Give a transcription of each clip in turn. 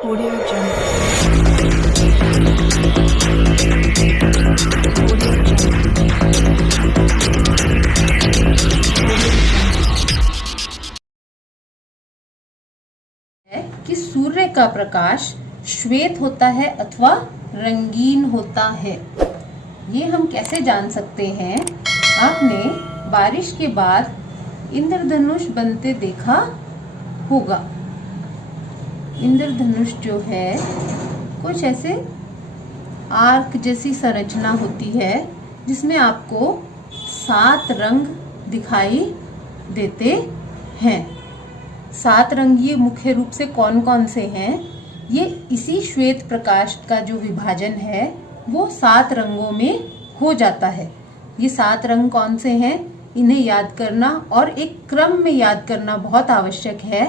Audio Jungle. है कि सूर्य का प्रकाश श्वेत होता है अथवा रंगीन होता है। ये हम कैसे जान सकते हैं? आपने बारिश के बाद इंद्रधनुष बनते देखा होगा। इंद्रधनुष जो है कुछ ऐसे आर्क जैसी संरचना होती है जिसमें आपको 7 रंग दिखाई देते हैं। 7 रंग ये मुख्य रूप से कौन कौन से हैं? ये इसी श्वेत प्रकाश का जो विभाजन है वो 7 रंगों में हो जाता है। ये 7 रंग कौन से हैं? इन्हें याद करना और एक क्रम में याद करना बहुत आवश्यक है।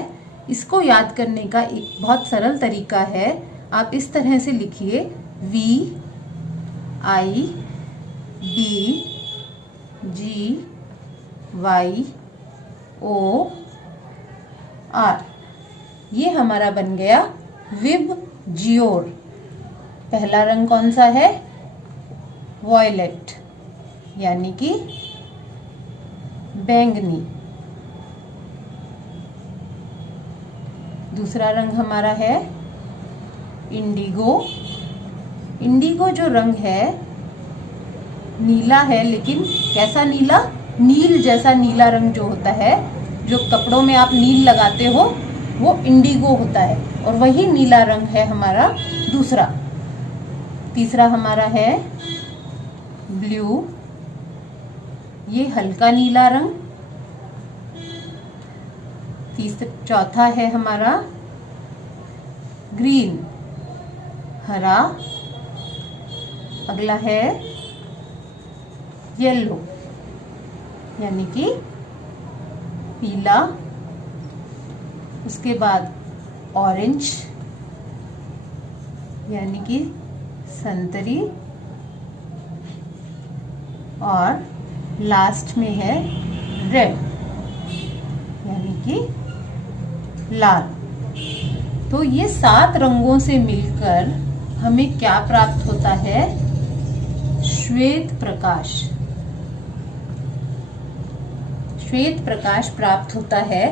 इसको याद करने का एक बहुत सरल तरीका है। आप इस तरह से लिखिए V I B G Y O R। ये हमारा बन गया विबजियोर। पहला रंग कौन सा है? वॉयलेट यानी कि बैंगनी। दूसरा रंग हमारा है इंडिगो। इंडिगो जो रंग है नीला है, लेकिन कैसा नीला? नील जैसा नीला रंग जो होता है, जो कपड़ों में आप नील लगाते हो वो इंडिगो होता है, और वही नीला रंग है हमारा दूसरा। तीसरा हमारा है ब्लू, ये हल्का नीला रंग। चौथा है हमारा ग्रीन, हरा। अगला है येलो यानी कि पीला। उसके बाद ऑरेंज यानी कि संतरी, और लास्ट में है रेड यानी कि लाल। तो ये 7 रंगों से मिलकर हमें क्या प्राप्त होता है? श्वेत प्रकाश। श्वेत प्रकाश प्राप्त होता है।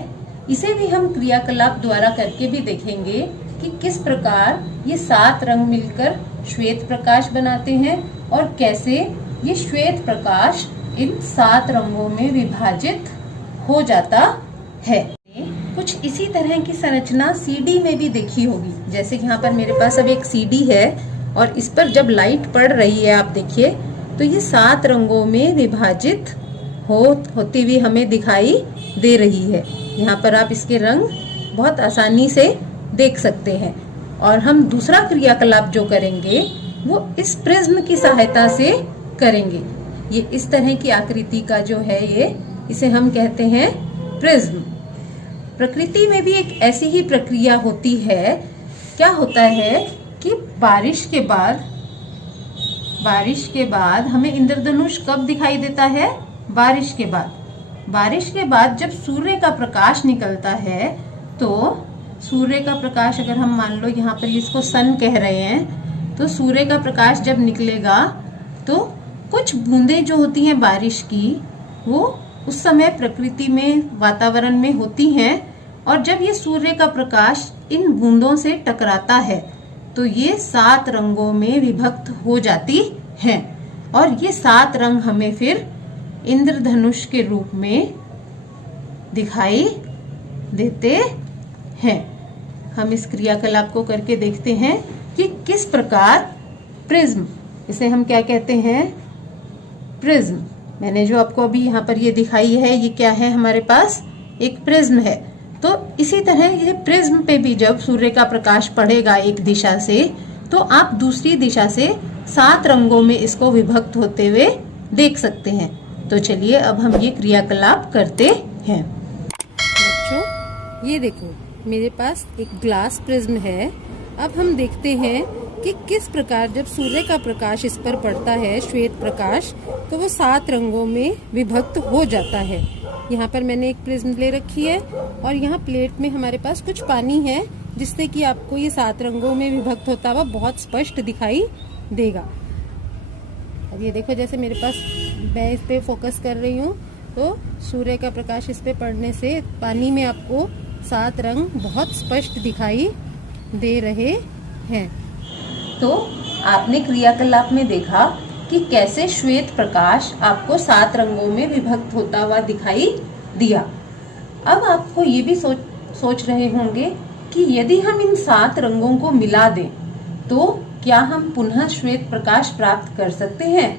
इसे भी हम क्रियाकलाप द्वारा करके भी देखेंगे कि किस प्रकार ये 7 रंग मिलकर श्वेत प्रकाश बनाते हैं और कैसे ये श्वेत प्रकाश इन 7 रंगों में विभाजित हो जाता है। कुछ इसी तरह की संरचना सीडी में भी देखी होगी। जैसे यहाँ पर मेरे पास अब एक सीडी है और इस पर जब लाइट पड़ रही है, आप देखिए तो ये 7 रंगों में विभाजित होती हुई हमें दिखाई दे रही है। यहाँ पर आप इसके रंग बहुत आसानी से देख सकते हैं। और हम दूसरा क्रियाकलाप जो करेंगे वो इस प्रिज्म की सहायता से करेंगे। ये इस तरह की आकृति का जो है इसे हम कहते हैं प्रिज्म। प्रकृति में भी एक ऐसी ही प्रक्रिया होती है। क्या होता है कि बारिश के बाद हमें इंद्रधनुष कब दिखाई देता है? बारिश के बाद। बारिश के बाद जब सूर्य का प्रकाश निकलता है, तो सूर्य का प्रकाश, अगर हम मान लो यहाँ पर इसको सन कह रहे हैं, तो सूर्य का प्रकाश जब निकलेगा तो कुछ बूंदें जो होती हैं बारिश की, वो उस समय प्रकृति में, वातावरण में होती हैं, और जब ये सूर्य का प्रकाश इन बूंदों से टकराता है तो ये 7 रंगों में विभक्त हो जाती हैं, और ये 7 रंग हमें फिर इंद्रधनुष के रूप में दिखाई देते हैं। हम इस क्रियाकलाप को करके देखते हैं कि किस प्रकार प्रिज्म, इसे हम क्या कहते हैं? प्रिज्म। मैंने जो आपको अभी यहाँ पर ये दिखाई है, ये क्या है? हमारे पास एक प्रिज्म है। तो इसी तरह ये प्रिज्म पे भी जब सूर्य का प्रकाश पड़ेगा एक दिशा से, तो आप दूसरी दिशा से 7 रंगों में इसको विभक्त होते हुए देख सकते हैं। तो चलिए अब हम ये क्रियाकलाप करते हैं। बच्चों, ये देखो मेरे पास एक ग्लास प्रिज्म है। अब हम देखते हैं कि किस प्रकार जब सूर्य का प्रकाश इस पर पड़ता है, श्वेत प्रकाश, तो वो 7 रंगों में विभक्त हो जाता है। यहाँ पर मैंने एक प्रिज्म ले रखी है और यहाँ प्लेट में हमारे पास कुछ पानी है जिससे कि आपको ये 7 रंगों में विभक्त होता हुआ बहुत स्पष्ट दिखाई देगा। अब ये देखो, जैसे मेरे पास, मैं इस पे फोकस कर रही हूँ तो सूर्य का प्रकाश इस पे पड़ने से पानी में आपको 7 रंग बहुत स्पष्ट दिखाई दे रहे हैं। तो आपने क्रियाकलाप में देखा कि कैसे श्वेत प्रकाश आपको 7 रंगों में विभक्त होता हुआ दिखाई दिया। अब आपको ये भी सोच रहे होंगे कि यदि हम इन 7 रंगों को मिला दें तो क्या हम पुनः श्वेत प्रकाश प्राप्त कर सकते हैं?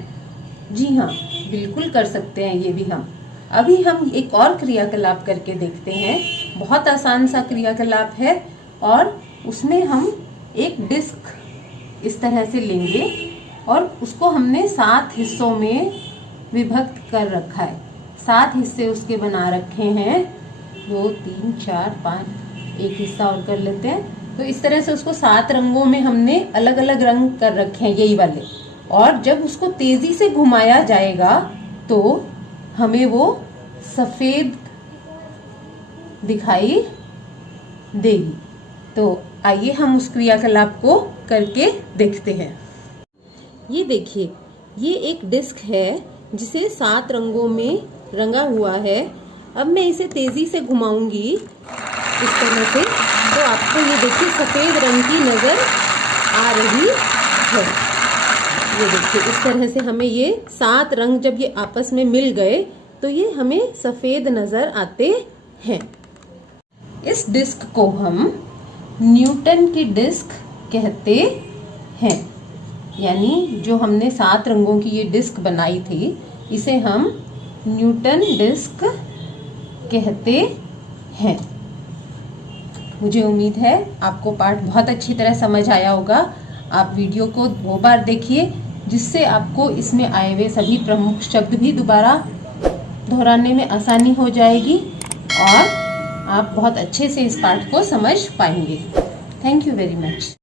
जी हाँ, बिल्कुल कर सकते हैं ये भी हम। अभी हम एक और क्रियाकलाप करके देखते हैं। बहुत आसान सा क्रियाकलाप है और उसमें हम एक डिस्क इस तरह से लेंगे और उसको हमने 7 हिस्सों में विभक्त कर रखा है। 7 हिस्से उसके बना रखे हैं, 2 3 4 5, एक हिस्सा और कर लेते हैं। तो इस तरह से उसको 7 रंगों में हमने अलग अलग रंग कर रखे हैं, यही वाले। और जब उसको तेजी से घुमाया जाएगा तो हमें वो सफेद दिखाई देगी। तो आइए हम उस क्रियाकलाप को करके देखते हैं। ये देखिए, ये एक डिस्क है जिसे 7 रंगों में रंगा हुआ है। अब मैं इसे तेजी से घुमाऊंगी इस तरह से, तो आपको ये देखिए सफेद रंग की नजर आ रही है। ये देखिए, इस तरह से हमें ये 7 रंग जब ये आपस में मिल गए तो ये हमें सफेद नजर आते हैं। इस डिस्क को हम न्यूटन की डिस्क कहते हैं। यानी जो हमने 7 रंगों की ये डिस्क बनाई थी, इसे हम न्यूटन डिस्क कहते हैं। मुझे उम्मीद है आपको पाठ बहुत अच्छी तरह समझ आया होगा। आप वीडियो को 2 बार देखिए, जिससे आपको इसमें आए हुए सभी प्रमुख शब्द भी दोबारा दोहराने में आसानी हो जाएगी और आप बहुत अच्छे से इस पाठ को समझ पाएंगे। Thank you very much.